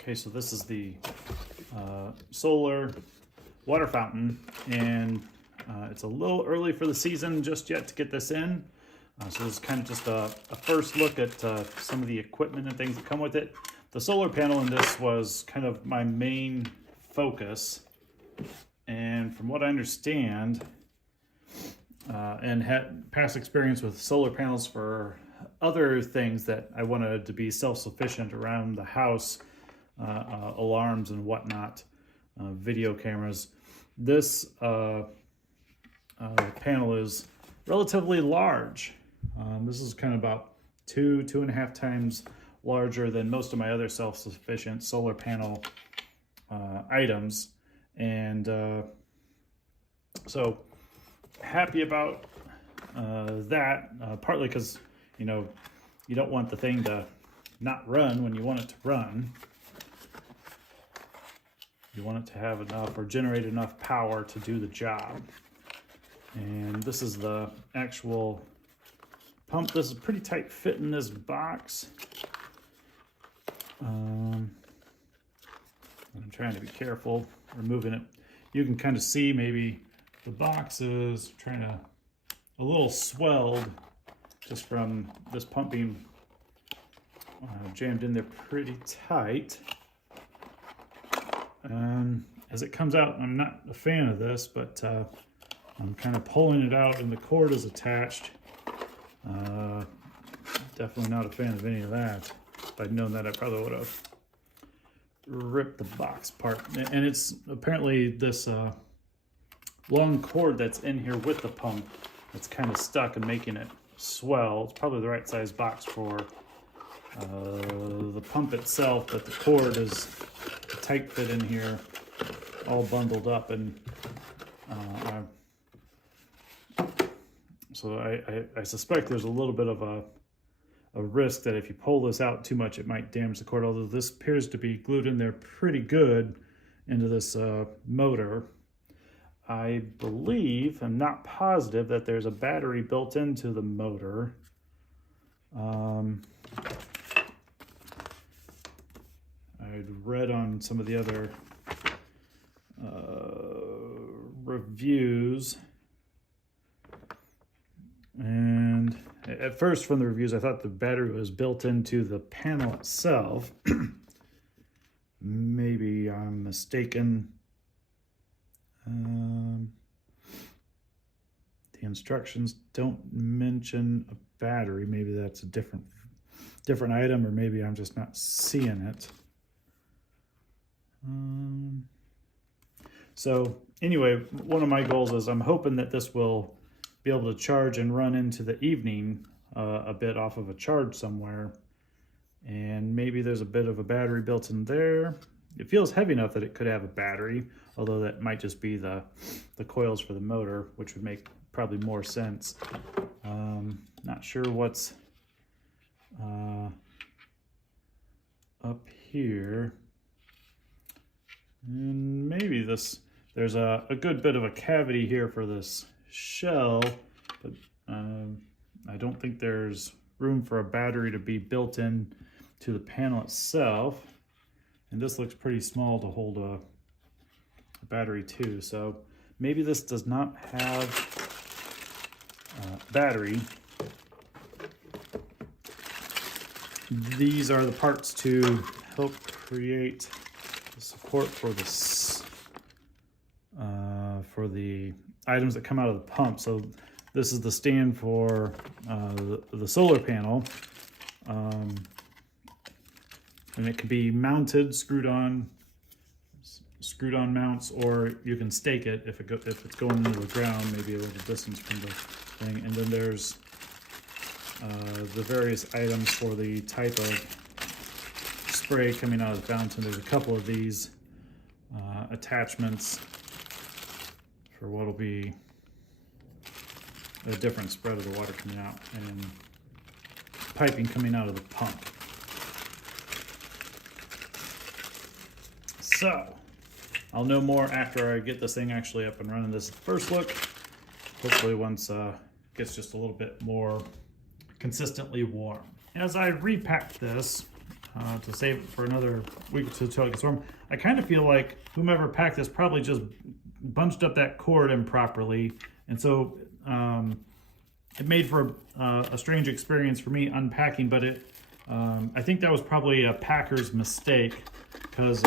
Okay, so this is the solar water fountain, and it's a little early for the season just yet to get this in. So this is kind of just a first look at some of the equipment and things that come with it. The solar panel in this was kind of my main focus, and from what I understand, and had past experience with solar panels for other things that I wanted to be self-sufficient around the house, alarms and whatnot, video cameras. This panel is relatively large. This is kind of about 2.5 times larger than most of my other self-sufficient solar panel items, and so happy about that, partly because you don't want the thing to not run when you want it to run. You want it to have enough or generate enough power to do the job. And this is the actual pump. This is pretty tight fit in this box. I'm trying to be careful removing it. You can kind of see maybe the box is a little swelled just from this pump being jammed in there pretty tight. As it comes out, I'm not a fan of this, but I'm kind of pulling it out and the cord is attached. Definitely not a fan of any of that. If I'd known that, I probably would have ripped the box apart. And it's apparently this long cord that's in here with the pump that's kind of stuck and making it swell. It's probably the right size box for the pump itself, but the cord is a tight fit in here, all bundled up, and so I suspect there's a little bit of a risk that if you pull this out too much, it might damage the cord, although this appears to be glued in there pretty good into this motor. I believe, I'm not positive, that there's a battery built into the motor. I'd read on some of the other reviews, and at first from the reviews I thought the battery was built into the panel itself. Maybe I'm mistaken. The instructions don't mention a battery. Maybe that's a different item, or maybe I'm just not seeing it. So anyway, one of my goals is I'm hoping that this will be able to charge and run into the evening a bit off of a charge somewhere, and maybe there's a bit of a battery built in there. It feels heavy enough that it could have a battery, although that might just be the coils for the motor, which would make probably more sense. Not sure what's up here. And maybe there's a good bit of a cavity here for this shell, but I don't think there's room for a battery to be built in to the panel itself. And this looks pretty small to hold a battery too. So maybe this does not have a battery. These are the parts to help create the support for this, for the items that come out of the pump. So this is the stand for the solar panel. And it can be mounted, screwed on mounts, or you can stake it if it's going into the ground, maybe a little distance from the thing. And then there's the various items for the type of spray coming out of the fountain. There's a couple of these attachments for what will be a different spread of the water coming out, and piping coming out of the pump. So I'll know more after I get this thing actually up and running. This is the first look. Hopefully once it gets just a little bit more consistently warm. As I repacked this, to save it for another week or two until it gets warm. I kind of feel like whomever packed this probably just bunched up that cord improperly, and so it made for a strange experience for me unpacking, but I think that was probably a packer's mistake, because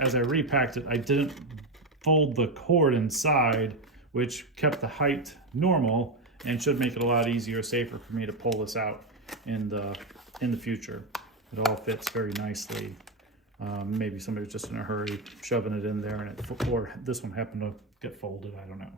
as I repacked it, I didn't fold the cord inside, which kept the height normal and should make it a lot easier, safer for me to pull this out in the future. It all fits very nicely. Maybe somebody was just in a hurry shoving it in there, and or this one happened to get folded, I don't know.